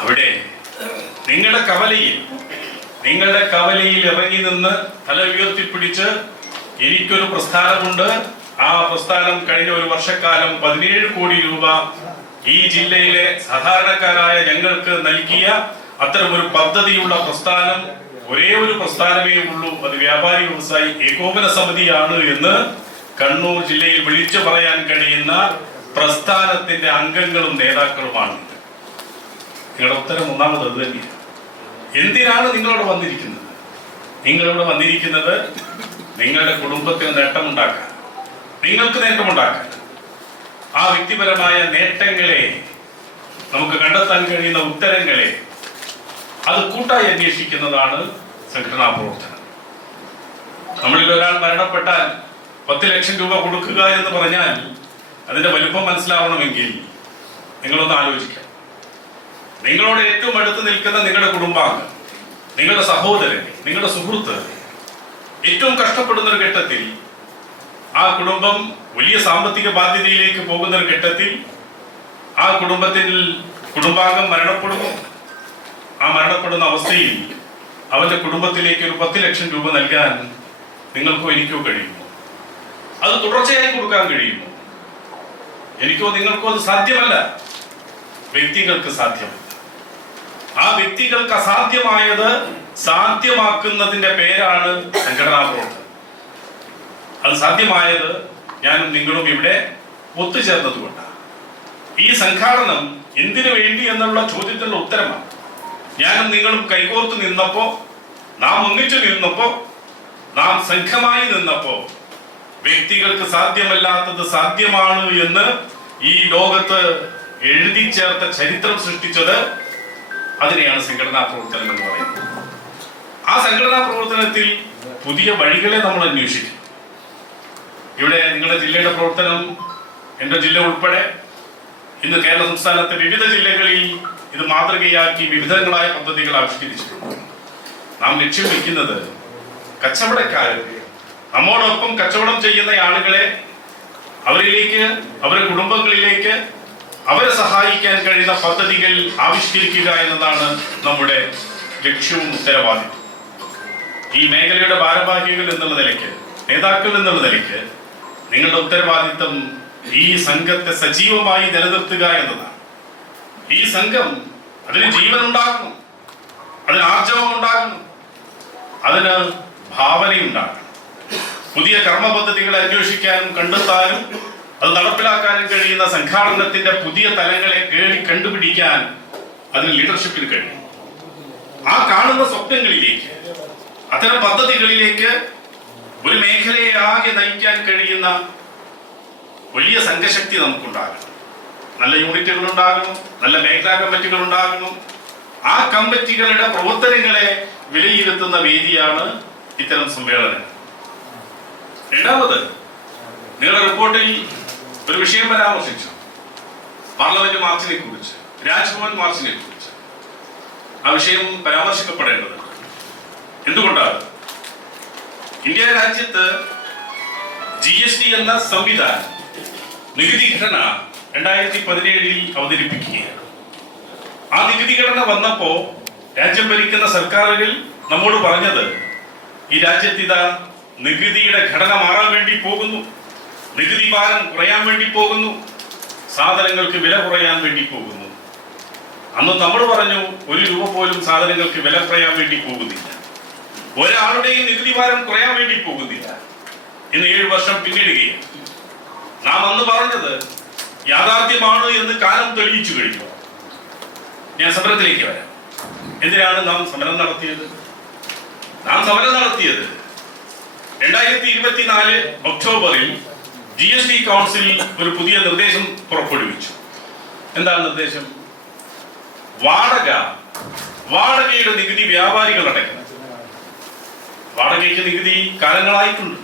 അവിടെ നിങ്ങളുടെ കവലയിൽ നിങ്ങളുടെ കവലയിൽ ഇറങ്ങി നിന്ന് തല ഉയർത്തിപ്പിടിച്ച് എനിക്കൊരു പ്രസ്ഥാനമുണ്ട്. ആ പ്രസ്ഥാനം കഴിഞ്ഞ ഒരു വർഷക്കാലം പതിനേഴ് കോടി രൂപ ഈ ജില്ലയിലെ സാധാരണക്കാരായ ഞങ്ങൾക്ക് നൽകിയ അത്തരം ഒരു പദ്ധതിയുള്ള പ്രസ്ഥാനം ഒരേ ഒരു പ്രസ്ഥാനമേ ഉള്ളൂ. അത് വ്യാപാരി വ്യവസായി ഏകോപന സമിതിയാണ് എന്ന് കണ്ണൂർ ജില്ലയിൽ വിളിച്ചു പറയാൻ കഴിയുന്ന പ്രസ്ഥാനത്തിന്റെ അംഗങ്ങളും നേതാക്കളുമാണ്. നിങ്ങളുടെ ഉത്തരം ഒന്നാമത് അത് തന്നെയാണ് എന്തിനാണ് നിങ്ങളോട് വന്നിരിക്കുന്നത്? നിങ്ങളിവിടെ വന്നിരിക്കുന്നത് നിങ്ങളുടെ കുടുംബത്തിന് നേട്ടമുണ്ടാക്കാൻ. നിങ്ങൾക്ക് നേട്ടമുണ്ടാക്കാൻ. ആ വ്യക്തിപരമായ നേട്ടങ്ങളെ നമുക്ക് കണ്ടെത്താൻ കഴിയുന്ന ഉത്തരങ്ങളെ അത് കൂട്ടായി അന്വേഷിക്കുന്നതാണ് സംഘടനാ പ്രവർത്തനം. നമ്മളിൽ ഒരാൾ മരണപ്പെട്ടാൽ പത്ത് ലക്ഷം രൂപ കൊടുക്കുക എന്ന് പറഞ്ഞാൽ അതിന്റെ വലുപ്പം മനസ്സിലാവണമെങ്കിൽ നിങ്ങളൊന്ന് ആലോചിക്കാം നിങ്ങളോട് ഏറ്റവും അടുത്ത് നിൽക്കുന്ന നിങ്ങളുടെ കുടുംബാംഗം നിങ്ങളുടെ സഹോദരൻ നിങ്ങളുടെ സുഹൃത്ത് ഏറ്റവും കഷ്ടപ്പെടുന്ന ഒരു ഘട്ടത്തിൽ ആ കുടുംബം വലിയ സാമ്പത്തിക ബാധ്യതയിലേക്ക് പോകുന്ന ഒരു ഘട്ടത്തിൽ ആ കുടുംബത്തിൽ കുടുംബാംഗം മരണപ്പെടുന്നു. ആ മരണപ്പെടുന്ന അവസ്ഥയിൽ അവന്റെ കുടുംബത്തിലേക്ക് ഒരു പത്ത് ലക്ഷം രൂപ നൽകാൻ നിങ്ങൾക്കോ എനിക്കോ കഴിയുമോ? അത് തുടർച്ചയായി കൊടുക്കാൻ കഴിയുമോ? എനിക്കോ നിങ്ങൾക്കോ അത് സാധ്യമല്ല. വ്യക്തികൾക്ക് സാധ്യമല്ല. ആ വ്യക്തികൾക്ക് അസാധ്യമായത് സാധ്യമാക്കുന്നതിന്റെ പേരാണ് സംഘടനാ പ്രവർത്തനം അത് സാധ്യമായത് ഞാനും നിങ്ങളും ഇവിടെ ഒത്തുചേർന്നത് കൊണ്ടാണ് ഈ സംഘാടനം എന്തിനു വേണ്ടി എന്നുള്ള ചോദ്യത്തിനുള്ള ഉത്തരമാണ്. ഞാനും നിങ്ങളും കൈകോർത്ത് നിന്നപ്പോ നാം ഒന്നിച്ചു നിന്നപ്പോ നാം സംഘമായി നിന്നപ്പോ വ്യക്തികൾക്ക് സാധ്യമല്ലാത്തത് സാധ്യമാണ് എന്ന് ഈ ലോകത്ത് എഴുതി ചേർത്ത ചരിത്രം സൃഷ്ടിച്ചത് അതിനെയാണ് സംഘടനാ പ്രവർത്തനം എന്ന് പറയുന്നത്. ആ സംഘടനാ പ്രവർത്തനത്തിൽ പുതിയ വഴികളെ നമ്മൾ അന്വേഷിക്കും. ഇവിടെ നിങ്ങളുടെ ജില്ലയുടെ പ്രവർത്തനം എന്റെ ജില്ല ഉൾപ്പെടെ ഇന്ന് കേരള സംസ്ഥാനത്തെ വിവിധ ജില്ലകളിൽ ഇത് മാതൃകയാക്കി വിവിധങ്ങളായ പദ്ധതികൾ ആവിഷ്കരിച്ചിട്ടുണ്ട്. നാം ലക്ഷ്യം വയ്ക്കുന്നത് കച്ചവടക്കാരൻ നമ്മോടൊപ്പം കച്ചവടം ചെയ്യുന്ന ആളുകളെ അവരിലേക്ക് അവരുടെ കുടുംബങ്ങളിലേക്ക് അവരെ സഹായിക്കാൻ കഴിയുന്ന പദ്ധതികൾ ആവിഷ്കരിക്കുക എന്നതാണ് നമ്മുടെ ലക്ഷ്യവും ഉത്തരവാദിത്വം. ഈ മേഖലയുടെ ഭാരവാഹികൾ എന്നുള്ള നിലയ്ക്ക് നേതാക്കൾ എന്നുള്ള നിലയ്ക്ക് നിങ്ങളുടെ ഉത്തരവാദിത്വം ഈ സംഘത്തെ സജീവമായി നിലനിർത്തുക എന്നതാണ്. ഈ സംഘം അതിന് ജീവൻ ഉണ്ടാകുന്നു. അതിന് ആർജവം ഉണ്ടാകുന്നു. അതിന് ഭാവനയുണ്ടാകണം പുതിയ കർമ്മ പദ്ധതികൾ അന്വേഷിക്കാനും കണ്ടെത്താനും അത് നടപ്പിലാക്കാനും കഴിയുന്ന സംഘാടനത്തിന്റെ പുതിയ തലങ്ങളെ കേടി കണ്ടുപിടിക്കാൻ അതിന് ലീഡർഷിപ്പിന് കഴിയും. ആ കാണുന്ന സ്വപ്നങ്ങളിലേക്ക് അത്തരം പദ്ധതികളിലേക്ക് ഒരു മേഖലയെ ആകെ നയിക്കാൻ കഴിയുന്ന വലിയ സംഘശക്തി നമുക്കുണ്ടാകണം. നല്ല യൂണിറ്റുകൾ ഉണ്ടാകണം നല്ല മേഖലാ കമ്മിറ്റികൾ ഉണ്ടാകണം ആ കമ്മിറ്റികളുടെ പ്രവർത്തനങ്ങളെ വിലയിരുത്തുന്ന വേദിയാണ് ഇത്തരം സമ്മേളനം രണ്ടാമത് നിങ്ങളുടെ റിപ്പോർട്ടിൽ ഒരു വിഷയം പരാമർശിച്ചു. പാർലമെന്റ് മാർച്ചിനെ കുറിച്ച് രാജ്ഭവൻ മാർച്ചിനെ കുറിച്ച് ആ വിഷയം പരാമർശിക്കപ്പെടേണ്ടതുണ്ട്. എന്തുകൊണ്ടാണ്? ഇന്ത്യ രാജ്യത്ത് ജി എസ് ടി എന്ന സംവിധാനം നികുതി ഘടന രണ്ടായിരത്തി പതിനേഴിൽ അവതരിപ്പിക്കുകയാണ്. ആ നികുതി ഘടന വന്നപ്പോ രാജ്യം ഭരിക്കുന്ന സർക്കാരുകൾ നമ്മോട് പറഞ്ഞത് ഈ രാജ്യത്ത് ഇതാ നികുതിയുടെ ഘടന മാറാൻ വേണ്ടി പോകുന്നു. നികുതി ഭാരം കുറയാൻ വേണ്ടി പോകുന്നു. സാധനങ്ങൾക്ക് വില കുറയാൻ വേണ്ടി പോകുന്നു. അന്ന് നമ്മൾ പറഞ്ഞു ഒരു രൂപ പോലും സാധനങ്ങൾക്ക് വില കുറയാൻ വേണ്ടി പോകുന്നില്ല. ഒരാളുടെയും നികുതി ഭാരം കുറയാൻ വേണ്ടി പോകുന്നില്ല. ഇന്ന് ഏഴ് വർഷം പിന്നിടുകയാണ്. നാം അന്ന് പറഞ്ഞത് യാഥാർത്ഥ്യമാണ് എന്ന് കാലം തെളിയിച്ചു കഴിഞ്ഞു. ഞാൻ സമരത്തിലേക്ക് വരാം. എന്തിനാണ് നാം സമരം നടത്തിയത്? നാം സമരം നടത്തിയത് രണ്ടായിരത്തി ഇരുപത്തിനാല് ഒക്ടോബറിൽ ജി എസ് ടി കൗൺസിൽ ഒരു പുതിയ നിർദ്ദേശം പുറപ്പെടുവിച്ചു. എന്താണ് നിർദ്ദേശം? വാടക വാടകയുടെ നികുതി വ്യാപാരികൾ അടയ്ക്കണം. വാടകയ്ക്ക് നികുതി കാലങ്ങളായിട്ടുണ്ട്.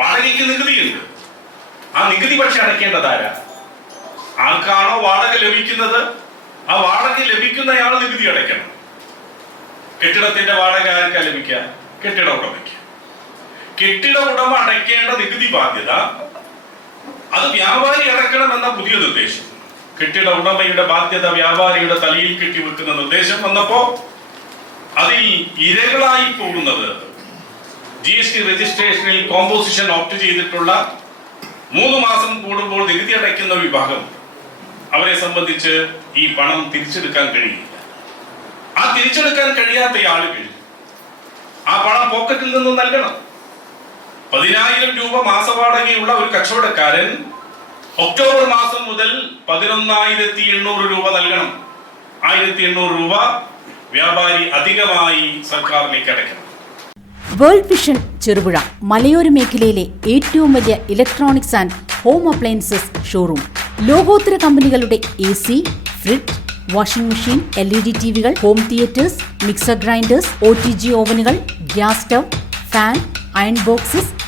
വാടകയ്ക്ക് നികുതിയുണ്ട്. ആ നികുതി പക്ഷെ അടയ്ക്കേണ്ടത് ആരാ? ആർക്കാണോ വാടക ലഭിക്കുന്നത്? ആ വാടക ലഭിക്കുന്നയാൾ നികുതി അടയ്ക്കണം. കെട്ടിടത്തിന്റെ വാടക ആർക്കാ ലഭിക്കുക? കെട്ടിട ഉടമയ്ക്ക്. കെട്ടിട ഉടമ അടയ്ക്കേണ്ട നികുതി ബാധ്യത അത് വ്യാപാരി അടക്കണം എന്ന പുതിയ നിർദ്ദേശം. കെട്ടിട ഉടമയുടെ ബാധ്യത വ്യാപാരിയുടെ തലയിൽ കെട്ടി വെക്കുന്ന നിർദ്ദേശം വന്നപ്പോ അതിൽ ഇരകളായി പോകുന്നത് ജി എസ് ടി രജിസ്ട്രേഷനിൽ കോമ്പോസിഷൻ ഓപ്റ്റ് ചെയ്തിട്ടുള്ള മൂന്ന് മാസം കൂടുമ്പോൾ നികുതി അടയ്ക്കുന്ന വിഭാഗം അവരെ സംബന്ധിച്ച് ഈ പണം തിരിച്ചെടുക്കാൻ കഴിയില്ല. ആ തിരിച്ചെടുക്കാൻ കഴിയാത്ത ആളുകൾ ആ പണം പോക്കറ്റിൽ നിന്നും നൽകണം. പതിനായിരം രൂപ മാസവാടകയുള്ള ഒരു കച്ചവടക്കാരൻ ഒക്ടോബർ മാസം മുതൽ പതിനൊന്നായിരത്തി എണ്ണൂറ് രൂപ നൽകണം. ആയിരത്തി എണ്ണൂറ് രൂപ വ്യാപാരി അധികമായി സർക്കാരിലേക്ക് അടയ്ക്കണം. വേൾഡ് വിഷൻ ചെറുപുഴ മലയോര മേഖലയിലെ ഏറ്റവും വലിയ electronics and home appliances showroom. ലോകോത്തര കമ്പനികളുടെ A C fridge washing machine L E D T വികൾ home theaters mixer grinders O T G ഓവനുകൾ gas stove fan iron boxes